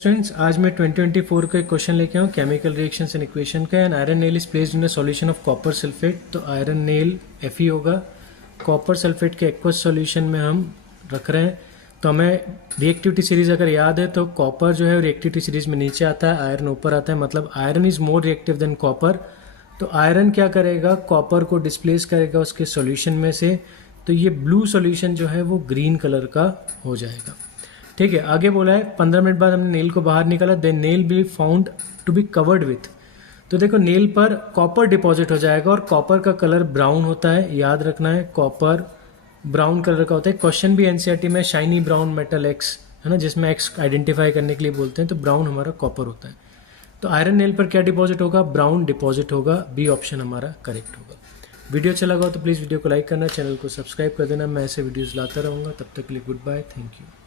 Students, आज मैं 2024 का एक क्वेश्चन लेके आऊँ केमिकल रिएक्शंस एंड इक्वेशन का। And iron nail is placed in a solution of copper sulphate. तो आयरन नेल Fe होगा, कॉपर सल्फेट के एक्वस सॉल्यूशन में हम रख रहे हैं। तो हमें रिएक्टिविटी सीरीज अगर याद है तो कॉपर जो है रिएक्टिविटी सीरीज में नीचे आता है, आयरन ऊपर आता है, मतलब iron is more reactive than copper. तो आयरन क्या करेगा, कॉपर को डिस्प्लेस करेगा उसके सॉल्यूशन में से। तो ये ब्लू सॉल्यूशन जो है वो ग्रीन कलर का हो जाएगा। ठीक है, आगे बोला है 15 मिनट बाद हमने नेल को बाहर निकाला, then nail be found to be covered with. तो देखो नेल पर कॉपर डिपॉजिट हो जाएगा और कॉपर का कलर ब्राउन होता है, याद रखना है कॉपर ब्राउन कलर का होता है। क्वेश्चन भी एनसीईआरटी में शाइनी ब्राउन मेटल एक्स है ना, जिसमें एक्स आइडेंटिफाई करने के लिए बोलते हैं। तो ब्राउन हमारा कॉपर होता है। तो आयरन नेल पर क्या डिपॉजिट होगा, ब्राउन डिपॉजिट होगा। बी ऑप्शन हमारा करेक्ट होगा। वीडियो अच्छा लगा तो प्लीज़ वीडियो को लाइक करना, चैनल को सब्सक्राइब कर देना। मैं ऐसे वीडियोज़ लाता रहूँगा। तब तक के लिए गुड बाय, थैंक यू।